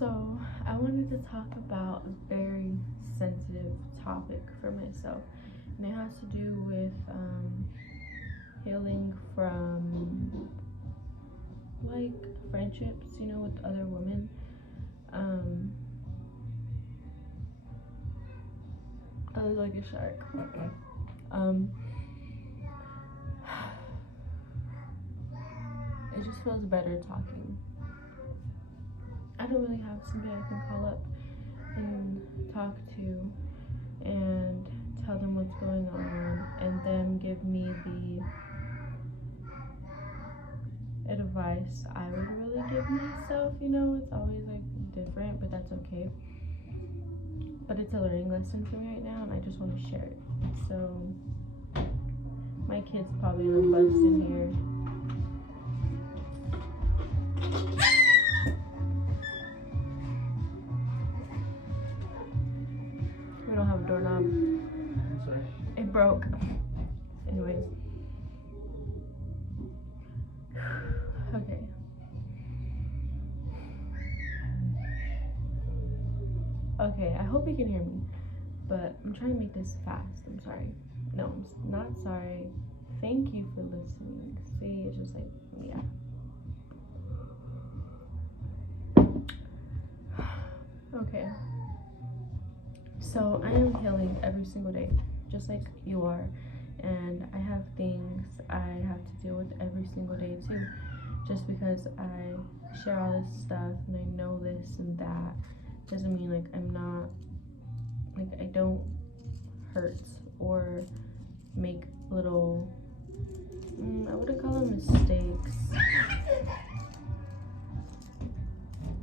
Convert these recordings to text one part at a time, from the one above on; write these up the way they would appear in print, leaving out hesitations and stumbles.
So, I wanted to talk about a very sensitive topic for myself, and it has to do with healing from like friendships, with other women. Um, I look like a shark. Um, it just feels better talking. I don't really have somebody I can call up and talk to and tell them what's going on and them give me the advice I would really give myself. It's always like different, but that's okay. But it's a learning lesson for me right now, and I just want to share it. So my kid's probably gonna bust in here. We don't have a doorknob. Sorry. It broke. Anyways. Okay. Okay, I hope you can hear me, but I'm trying to make this fast. I'm sorry. No, I'm not sorry. Thank you for listening. See, it's just like, yeah. Okay. So I am healing every single day, just like you are. And I have things I have to deal with every single day too. Just because I share all this stuff and I know this and that doesn't mean like I'm not, like I don't hurt or make little, I wouldn't call them mistakes.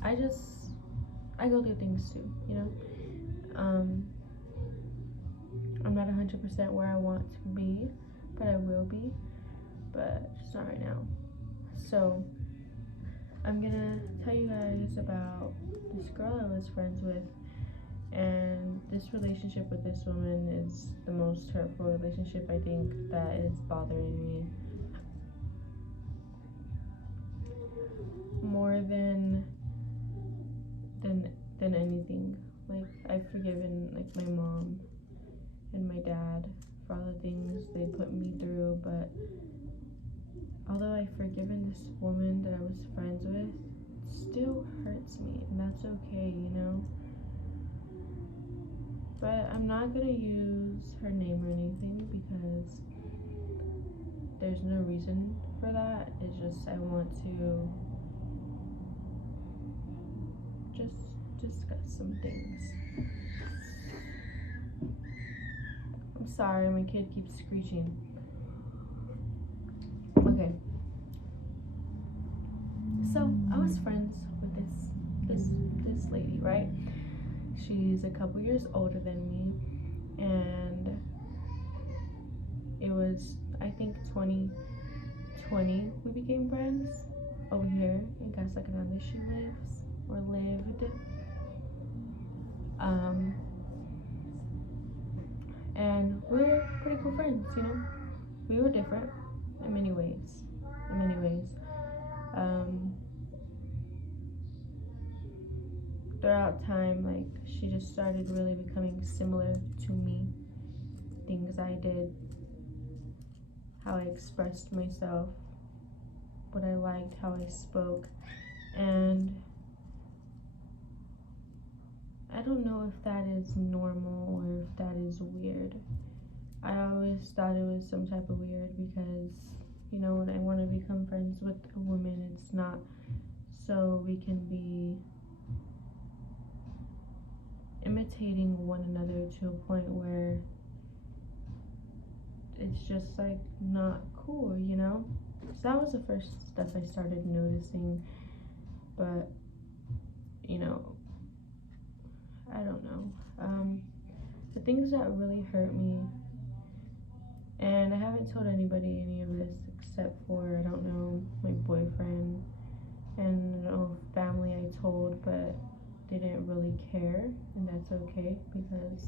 I go through things too, I'm not 100% where I want to be, but I will be, but just not right now. So I'm gonna tell you guys about this girl I was friends with, and this relationship with this woman is the most hurtful relationship I think that is bothering me more than anything. Like, I've forgiven like my mom and my dad for all the things they put me through, but although I've forgiven this woman that I was friends with, it still hurts me, and that's okay, But I'm not gonna use her name or anything because there's no reason for that. It's just I want to just discuss some things. I'm sorry, my kid keeps screeching. Okay. So I was friends with this lady, right? She's a couple years older than me, and it was, I think, 2020 we became friends over here in Casa Grande she lives, or lived. And we were pretty cool friends, We were different in many ways. Throughout time, like, she just started really becoming similar to me. Things I did, how I expressed myself, what I liked, how I spoke, and I don't know if that is normal or if that is weird. I always thought it was some type of weird because, when I want to become friends with a woman, it's not so we can be imitating one another to a point where it's just like not cool, So that was the first stuff I started noticing, but I don't know. The things that really hurt me, and I haven't told anybody any of this except for, I don't know, my boyfriend and I don't know, family I told, but they didn't really care, and that's okay because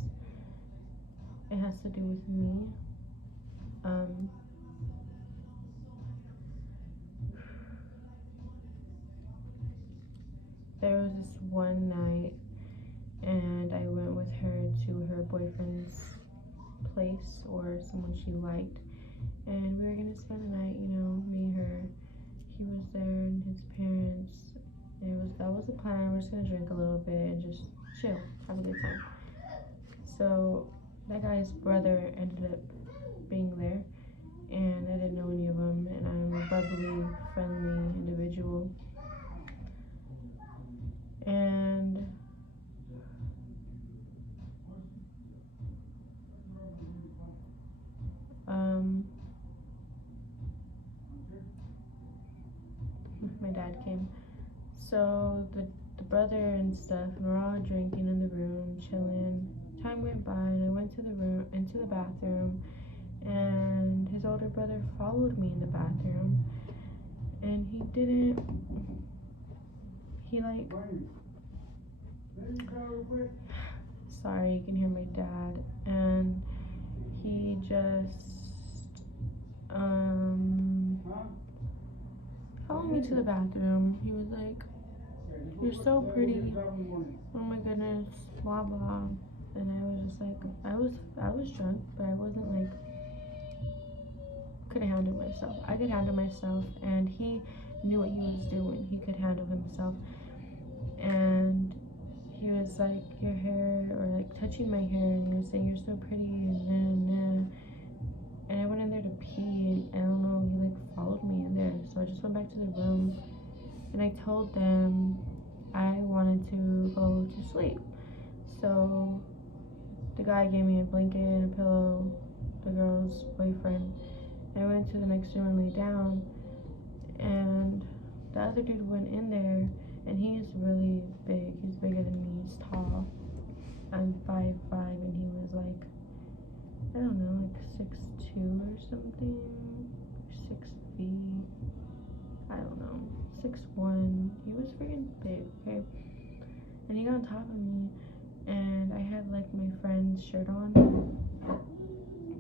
it has to do with me. there was this one night, and I went with her to her boyfriend's place, or someone she liked, and we were gonna spend the night, me and her. He was there and his parents. That was the plan. We're just gonna drink a little bit and just chill, have a good time. So that guy's brother ended up being there, and I didn't know any of them, and I'm a bubbly, friendly individual. And my dad came. So the brother and stuff, and we're all drinking in the room, chilling. Time went by, and I went into the bathroom, and his older brother followed me in the bathroom, and sorry, you can hear my dad, and he just followed me to the bathroom. He was like, "You're so pretty, oh my goodness, blah blah," and I was just like, I was drunk, but I wasn't like, couldn't handle myself. I could handle myself, and he knew what he was doing. He could handle himself, and he was like, "Your hair," or like touching my hair, and he was saying, "You're so pretty," and I went in there to pee, and I don't know, he like followed me in there. So I just went back to the room, and I told them I wanted to go to sleep. So the guy gave me a blanket and a pillow, the girl's boyfriend. I went to the next room and lay down, and the other dude went in there, and he's really big. He's bigger than me. He's tall. I'm 5'5", and he was like, I don't know, like 6'2" or something, 6 feet. I don't know, 6'1". He was freaking big, okay? And he got on top of me, and I had like my friend's shirt on,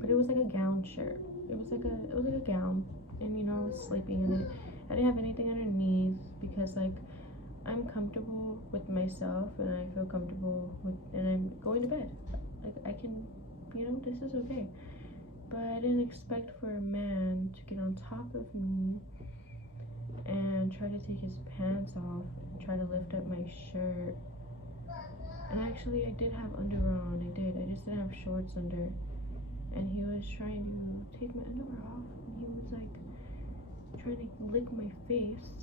but it was like a gown shirt. It was like a gown, and I was sleeping in it. I didn't have anything underneath because like I'm comfortable with myself, and I feel comfortable and I'm going to bed. Like I can, this is okay. But I didn't expect for a man to get on top of me and try to take his pants off and try to lift up my shirt. And actually, I did have underwear on. I just didn't have shorts under. And he was trying to take my underwear off, and he was like trying to lick my face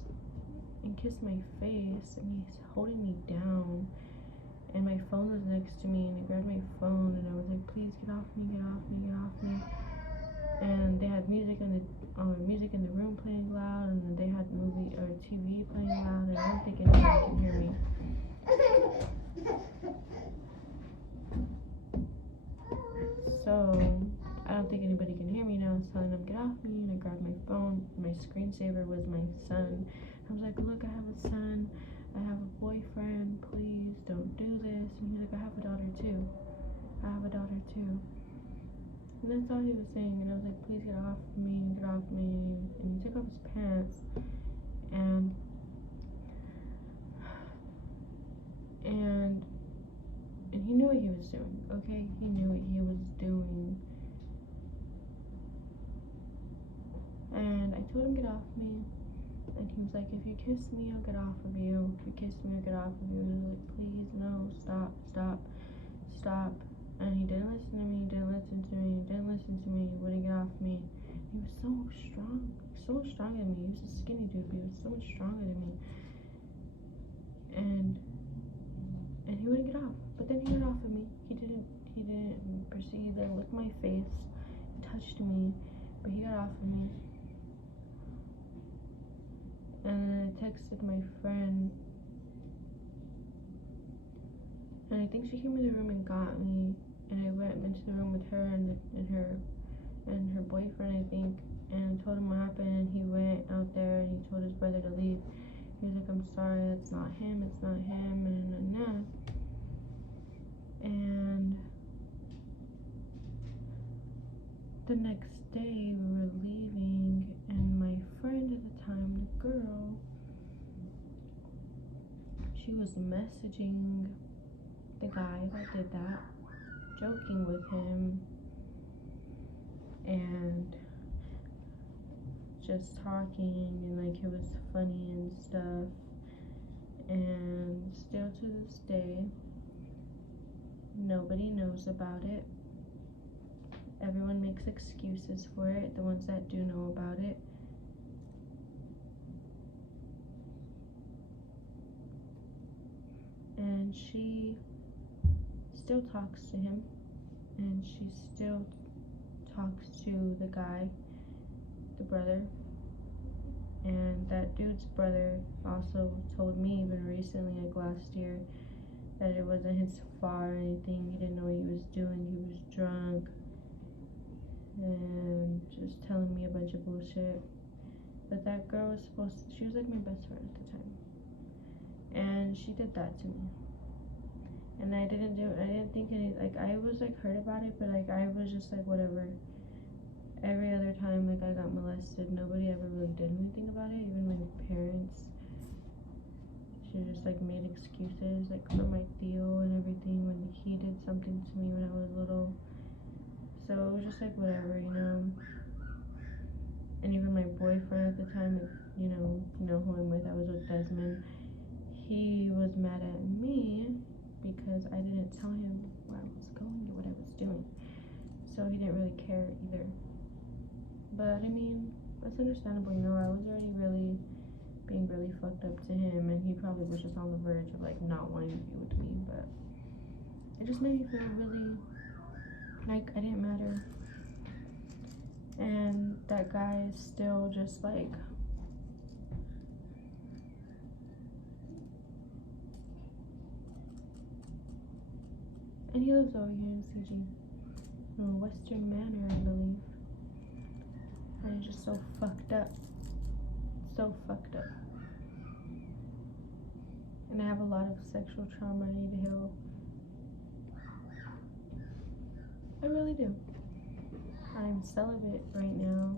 and kiss my face, and he's holding me down. And my phone was next to me, and I grabbed my phone, and I was like, "Please get off me, get off me, get off me." And they had music in the room playing loud, and they had movie or TV playing loud, and I don't think anybody can hear me. So I don't think anybody can hear me now. I was telling them, "Get off me," and I grabbed my phone. My screensaver was my son. I was like, "Look, I have a son. I have a boyfriend. Please don't do this." And he's like, "I have a daughter too. I have a daughter too." And that's all he was saying. And I was like, "Please get off me, get off me." And he took off his pants, and he knew what he was doing. Okay, he knew what he was doing. And I told him, "Get off me." And he was like, "If you kiss me, I'll get off of you. If you kiss me, I'll get off of you." And I was like, "Please, no, stop, stop, stop." And he didn't listen to me, he wouldn't get off me. He was so stronger than me. He was a skinny dude, but he was so much stronger than me. And he wouldn't get off. But then he got off of me. He didn't proceed to lick my face, touched me, but he got off of me. And then I texted my friend, and I think she came in the room and got me, and I went into the room with her and her boyfriend, I think, and told him what happened. And he went out there and he told his brother to leave. He was like, "I'm sorry, it's not him, and and the next day we were leaving, and my friend at the time, the girl, she was messaging the guy that did that, joking with him, and just talking, and like it was funny and stuff. And still to this day, nobody knows about it. Everyone makes excuses for it, the ones that do know about it. And she still talks to him, and she still talks to the guy, the brother. And that dude's brother also told me even recently, like last year, that it wasn't his fault or anything. He didn't know what he was doing. He was drunk and just telling me a bunch of bullshit. But that girl was she was like my best friend at the time, and she did that to me. And I didn't think any, like, I was like hurt about it, but like I was just like whatever. Every other time like I got molested, nobody ever really did anything about it. Even my parents, she just like made excuses, like for my Theo and everything when he did something to me when I was little. So it was just like whatever, you know. And even my boyfriend at the time, you know who I'm with, I was with Desmond. He was mad at me because I didn't tell him where I was going or what I was doing. So he didn't really care either. But I mean, that's understandable, you know. I was already being really fucked up to him, and he probably was just on the verge of like not wanting to be with me. But it just made me feel really like I didn't matter. And that guy is still just like, and he lives over here in CG, in Western Manor, I believe. And it's just so fucked up. So fucked up. And I have a lot of sexual trauma I need to heal. I really do. I'm celibate right now,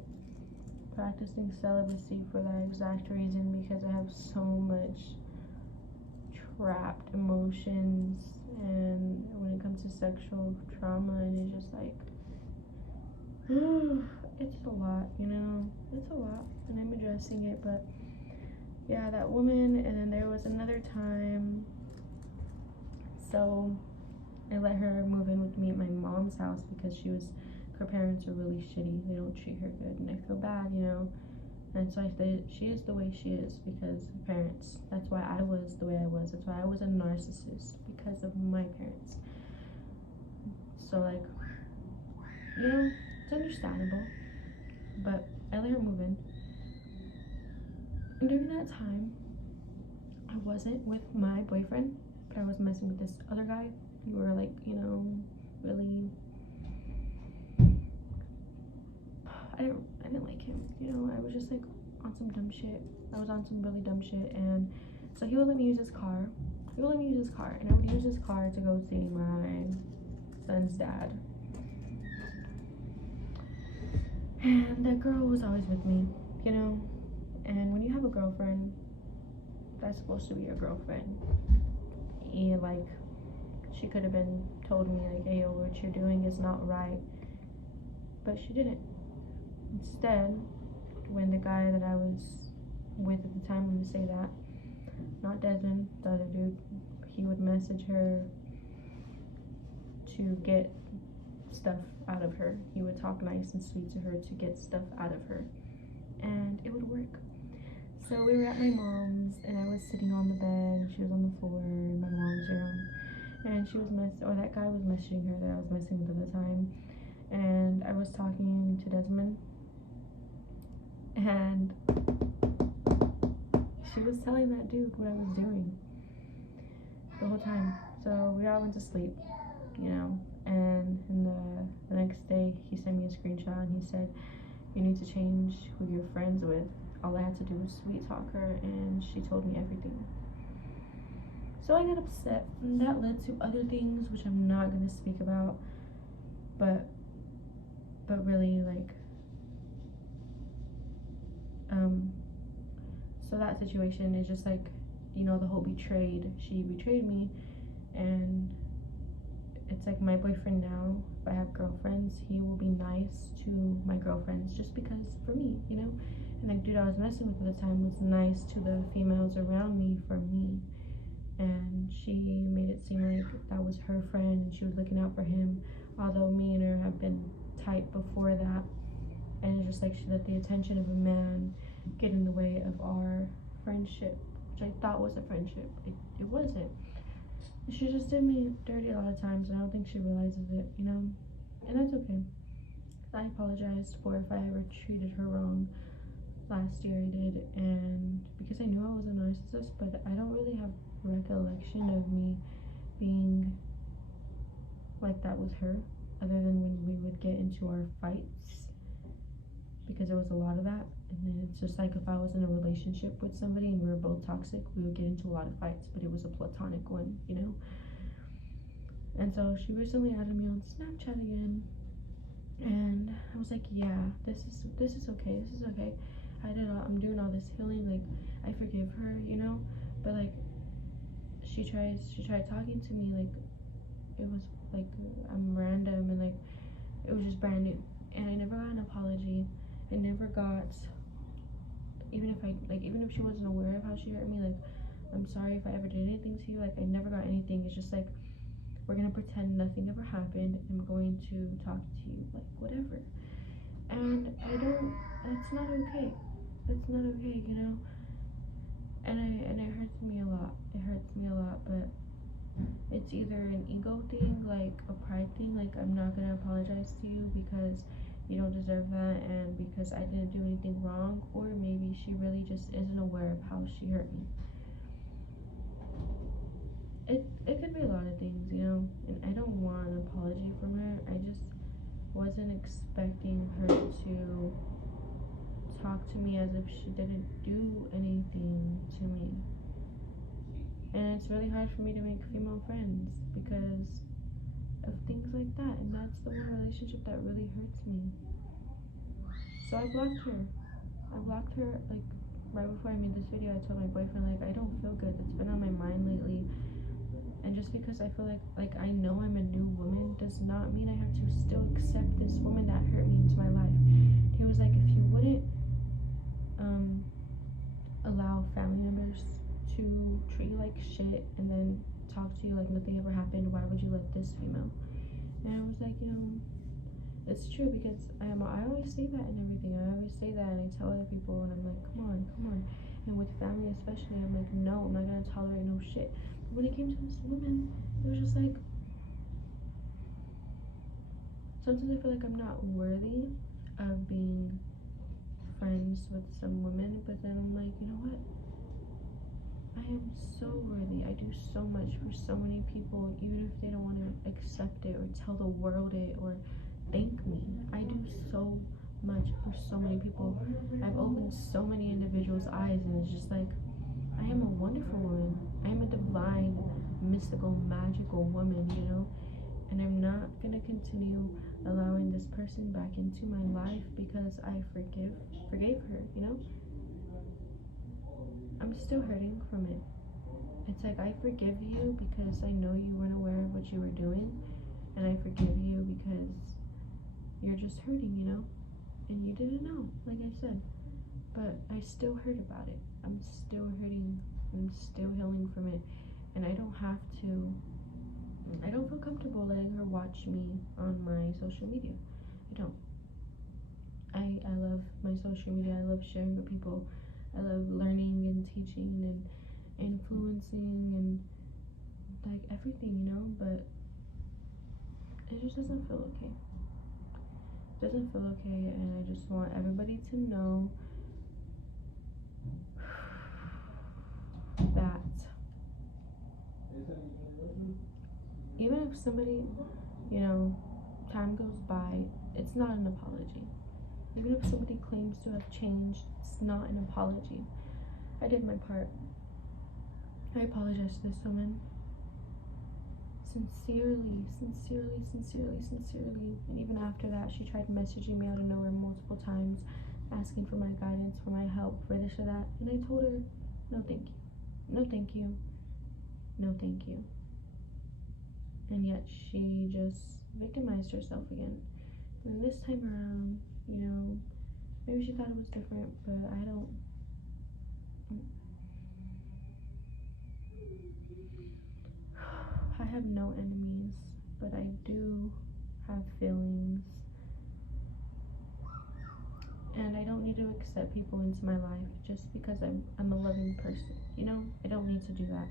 practicing celibacy for that exact reason, because I have so much trapped emotions, and when it comes to sexual trauma, and it's just like, it's a lot, you know. It's a lot, and I'm addressing it. But yeah, that woman. And then there was another time, so I let her move in with me at my mom's house because her parents are really shitty. They don't treat her good, and I feel bad, you know. And so I said, she is the way she is because of parents. That's why I was the way I was. That's why I was a narcissist, because of my parents. So like, you know, it's understandable. But I let her move in. And during that time, I wasn't with my boyfriend, but I was messing with this other guy. We were like, you know, really, I didn't like him, you know. I was just like on some dumb shit. I was on some really dumb shit. And so he would let me use his car. And I would use his car to go see my son's dad. And that girl was always with me, you know. And when you have a girlfriend, that's supposed to be your girlfriend. Yeah, like, she could have been told me like, hey, yo, what you're doing is not right. But she didn't. Instead, when the guy that I was with at the time, I'm gonna say that, not Desmond, the other dude, he would message her to get stuff out of her. He would talk nice and sweet to her to get stuff out of her, and it would work. So we were at my mom's, and I was sitting on the bed, and she was on the floor in my mom's room, and that guy was messaging her that I was messing with at the time, and I was talking to Desmond, and she was telling that dude what I was doing the whole time. So we all went to sleep, you know. And the next day, he sent me a screenshot, and he said, you need to change who you're friends with. All I had to do was sweet talk her, and she told me everything. So I got upset, and that led to other things, which I'm not going to speak about. But really, like, so that situation is just like, you know, the whole betrayed. She betrayed me, and it's like my boyfriend now, if I have girlfriends, he will be nice to my girlfriends just because for me, you know? And like dude I was messing with at the time was nice to the females around me for me. And she made it seem like that was her friend and she was looking out for him, although me and her have been tight before that. And it's just like she let the attention of a man get in the way of our friendship, which I thought was a friendship. It wasn't. She just did me dirty a lot of times, and I don't think she realizes it, you know? And that's okay. I apologized for if I ever treated her wrong. Last year I did, and because I knew I was a narcissist, but I don't really have recollection of me being like that with her, other than when we would get into our fights, because there was a lot of that. And then it's just like if I was in a relationship with somebody and we were both toxic, we would get into a lot of fights, but it was a platonic one, you know? And so she recently added me on Snapchat again, and I was like, yeah, this is okay, this is okay. I'm doing all this healing, like I forgive her, you know? But like she tried talking to me like it was like I'm random, and like it was just brand new, and I never got an apology. I never got, even if she wasn't aware of how she hurt me, like I'm sorry if I ever did anything to you, like I never got anything. It's just like we're gonna pretend nothing ever happened. I'm going to talk to you, like whatever. And that's not okay. That's not okay, you know? And it hurts me a lot. It hurts me a lot, but it's either an ego thing, like a pride thing, like I'm not gonna apologize to you because you don't deserve that and because I didn't do anything wrong, or maybe she really just isn't aware of how she hurt me. It could be a lot of things, you know, and I don't want an apology from her. I just wasn't expecting her to talk to me as if she didn't do anything to me. And it's really hard for me to make female friends because of things like that, and that's the one relationship that really hurts me. So I blocked her. Like right before I made this video. I told my boyfriend like I don't feel good. It's been on my mind lately, and just because I feel like I know I'm a new woman does not mean I have to still accept this woman that hurt me into my life. He was like, if you wouldn't allow family members to treat you like shit and then talk to you like nothing ever happened, why would you let this female? And I was like, you know, it's true, because I always say that and everything. I always say that, and I tell other people, and I'm like, come on. And with family especially, I'm like, no, I'm not gonna tolerate no shit. But when it came to this woman, it was just like, sometimes I feel like I'm not worthy of being friends with some women, but then I'm like, you know what? I am so worthy. I do so much for so many people, even if they don't want to accept it or tell the world it or thank me. I do so much for so many people. I've opened so many individuals' eyes, and it's just like, I am a wonderful woman. I am a divine, mystical, magical woman, you know? And I'm not gonna continue allowing this person back into my life because I forgave her, you know? I'm still hurting from it. It's like, I forgive you because I know you weren't aware of what you were doing, and I forgive you because you're just hurting, you know? And you didn't know, like I said. But I still hurt about it. I'm still hurting. I'm still healing from it. And I don't feel comfortable letting her watch me on my social media. I don't. I love my social media. I love sharing with people. I love learning and teaching and influencing and like everything, you know, but it just doesn't feel okay. It doesn't feel okay, and I just want everybody to know that even if somebody, you know, time goes by, it's not an apology. Even if somebody claims to have changed, it's not an apology. I did my part. I apologize to this woman. Sincerely. And even after that, she tried messaging me out of nowhere multiple times, asking for my guidance, for my help, for this or that. And I told her, no thank you. no thank you, no thank you. And yet she just victimized herself again. And this time around, maybe she thought it was different, but I don't. I have no enemies, but I do have feelings. And I don't need to accept people into my life just because I'm a loving person. I don't need to do that.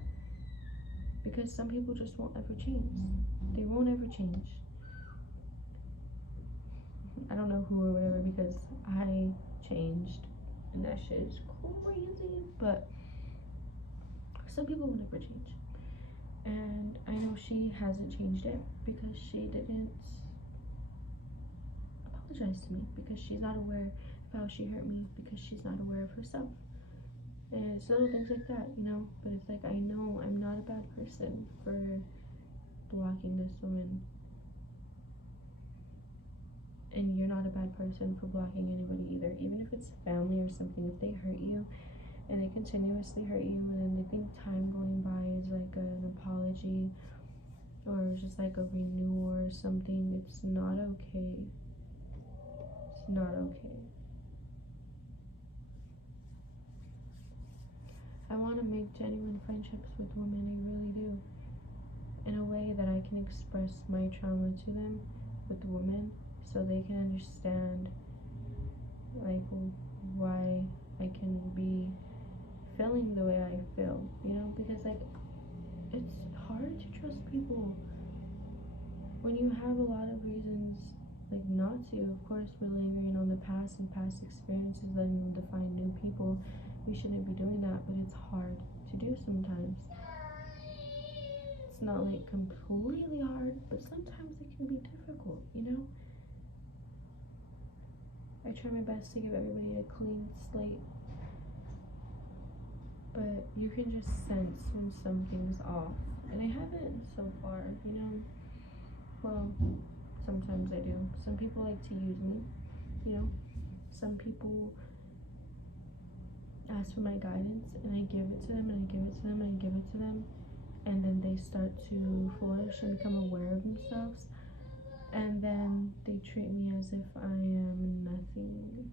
Because some people just won't ever change. They won't ever change. I don't know who or whatever, because I changed and that shit is crazy. But some people will never change. And I know she hasn't changed it because she didn't apologize to me, because she's not aware of how she hurt me, because she's not aware of herself. And it's little things like that, but it's like, I know I'm not a bad person for blocking this woman, and you're not a bad person for blocking anybody either, even if it's family or something. If they hurt you and they continuously hurt you, and then they think time going by is like an apology or just like a renewal or something, it's not okay. It's not okay. I want to make genuine friendships with women, I really do, in a way that I can express my trauma to them with women, so they can understand like why I can be feeling the way I feel, because like it's hard to trust people when you have a lot of reasons like not to. Of course, we're lingering on the past and past experiences, letting them define new people. We shouldn't be doing that, but it's hard to do sometimes. It's not like completely hard, but sometimes it can be difficult, I try my best to give everybody a clean slate, but you can just sense when something's off. And I haven't so far, well, sometimes I do. Some people like to use me, some people ask for my guidance, and I give it to them, and I give it to them, and I give it to them, and then they start to flourish and become aware of themselves, and then they treat me as if I am nothing.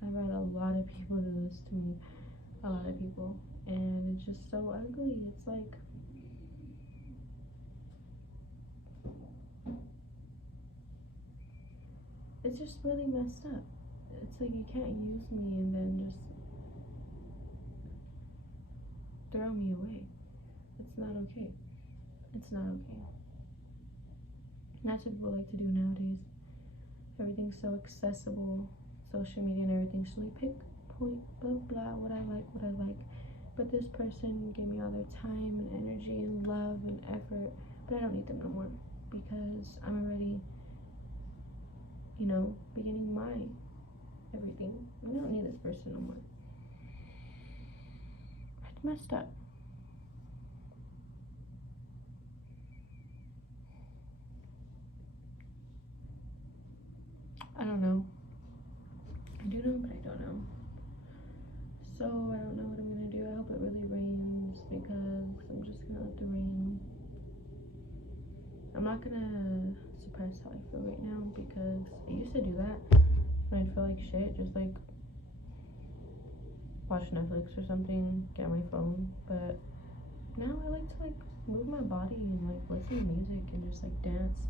I've had a lot of people do this to me, a lot of people, and it's just so ugly. It's like, it's just really messed up. It's like, you can't use me and then just throw me away. It's not okay. It's not okay. That's what people like to do nowadays. Everything's so accessible, social media and everything. So we pick point, blah blah, what I like. But this person gave me all their time and energy and love and effort, but I don't need them no more, because I'm already, beginning my everything. I don't need this person no more. It's messed up. I don't know. I do know, but I don't know. So I don't know what I'm gonna do. I hope it really rains, because I'm just gonna let the rain. I'm not gonna suppress how I feel right now, because I used to do that when I feel like shit, just like watch Netflix or something, get my phone. But now I like to like move my body and like listen to music and just like dance.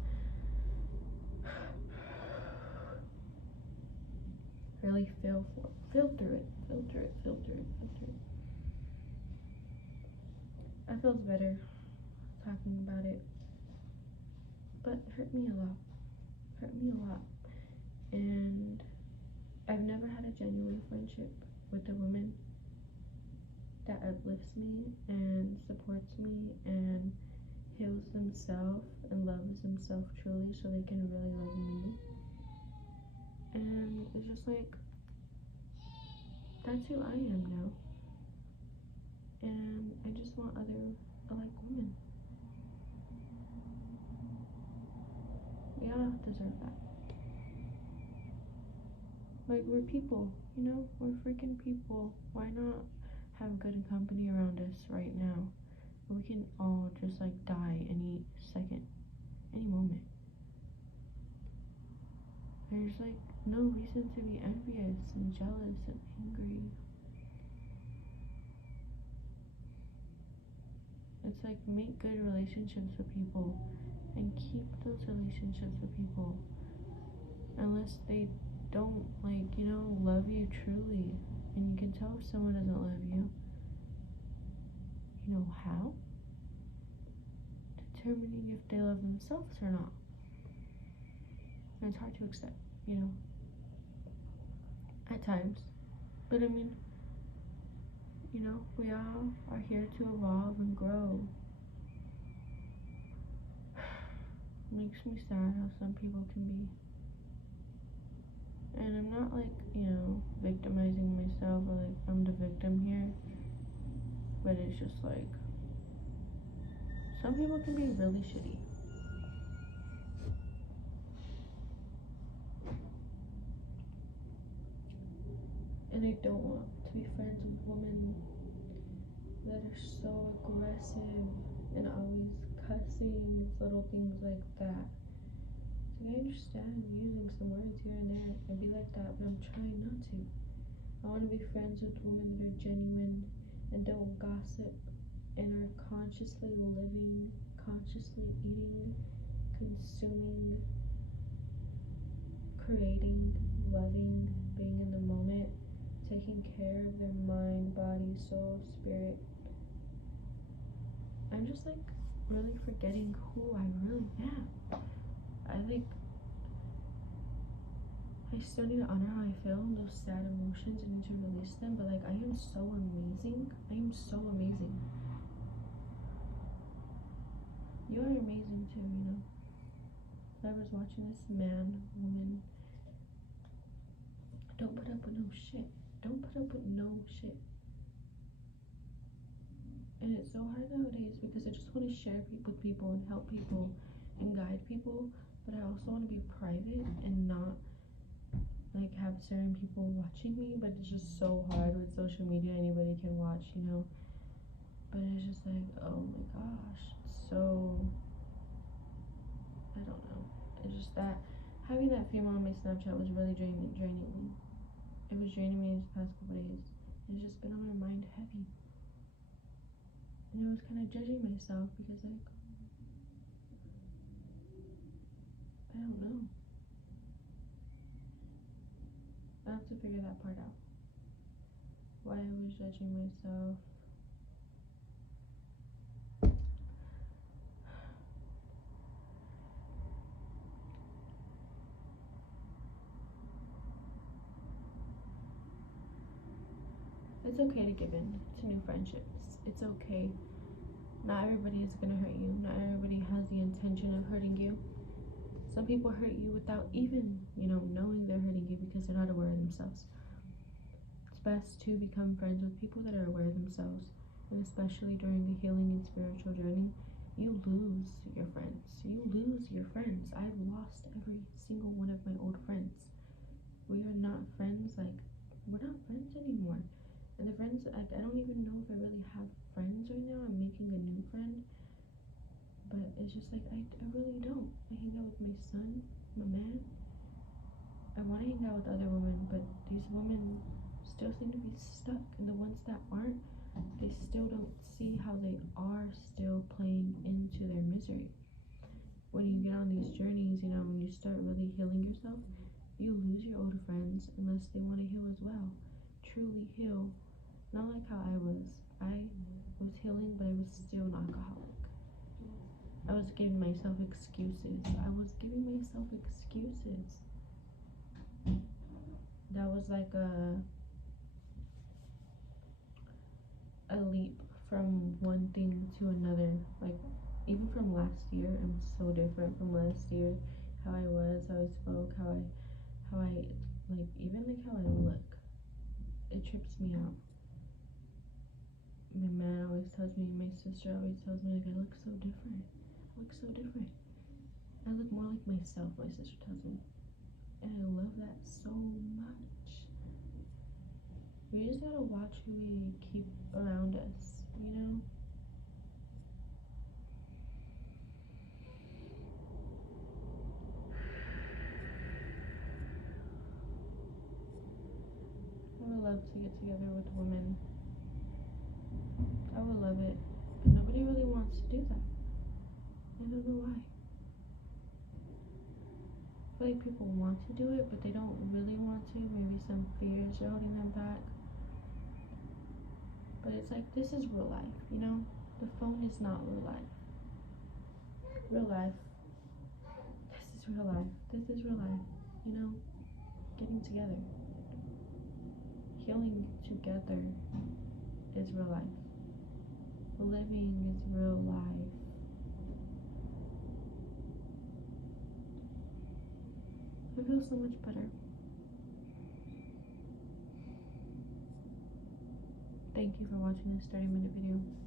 Really feel through it. I feel better talking about it, but it hurt me a lot. And I've never had a genuine friendship with a woman that uplifts me and supports me and heals themselves and loves themselves truly, so they can really love me. And it's just like, that's who I am now. And I just want other like women. We all deserve that. Like, we're people, we're freaking people. Why not have good company around us right now. We can all just like die any second, any moment. There's like no reason to be envious and jealous and angry. It's like make good relationships with people and keep those relationships with people unless they don't like, you know, love you truly. And you can tell if someone doesn't love you. You know how? Determining if they love themselves or not. And it's hard to accept, you know, at times. But I mean, you know, we all are here to evolve and grow. Makes me sad how some people can be. And I'm not like, you know, victimizing myself or like I'm the victim here. But it's just like, some people can be really shitty. And I don't want to be friends with women that are so aggressive and always cussing, little things like that. So I understand using some words here and there and be like that, but I'm trying not to. I want to be friends with women that are genuine and don't gossip and are consciously living, consciously eating, consuming, creating, loving, being in the moment, taking care of their mind, body, soul, spirit. I'm just like really forgetting who I really am. I still need to honor how I feel and those sad emotions and need to release them, but like I am so amazing. I am so amazing. You are amazing too, you know. I was watching this man, woman. Don't put up with no shit. Don't put up with no shit. And it's so hard nowadays because I just want to share with people and help people and guide people, but I also want to be private and not like have certain people watching me. But it's just so hard with social media. Anybody can watch, you know. But it's just like, oh my gosh, so I don't know. It's just that having that female on my Snapchat was really draining me. It was draining me these past couple days. It's just been on my mind heavy. And I was kind of judging myself because like, I don't know. I have to figure that part out. Why I was judging myself. It's okay to give in to new friendships. It's okay. Not everybody is gonna hurt you. Not everybody has the intention of hurting you. Some people hurt you without even, you know, knowing they're hurting you because they're not aware of themselves. It's best to become friends with people that are aware of themselves. And especially during the healing and spiritual journey, you lose your friends. You lose your friends. I've lost every single one of my old friends. We are not friends. Like, we're not friends anymore. And the friends, like, I don't even know if I really have friends right now. I'm making a new friend. But it's just like, I really don't. I hang out with my son, my man. I want to hang out with other women, but these women still seem to be stuck. And the ones that aren't, they still don't see how they are still playing into their misery. When you get on these journeys, you know, when you start really healing yourself, you lose your old friends unless they want to heal as well. Truly heal. Not like how I was. I was healing, but I was still an alcoholic. I was giving myself excuses. That was like a leap from one thing to another. Like, even from last year, I'm so different from last year. How I was, how I spoke, how I like, even like how I look. It trips me out. My man always tells me, my sister always tells me, like, I look so different. I look more like myself, my sister tells me. And I love that so much. We just gotta watch who we keep around us, you know? I would love to get together with women. I would love it. But nobody really wants to do that. I don't know why. I feel like people want to do it, but they don't really want to. Maybe some fears are holding them back. But it's like, this is real life, you know? The phone is not real life. Real life. This is real life. This is real life, you know? Getting together. Healing together is real life. Living is real life. I feel so much better. Thank you for watching this 30-minute video.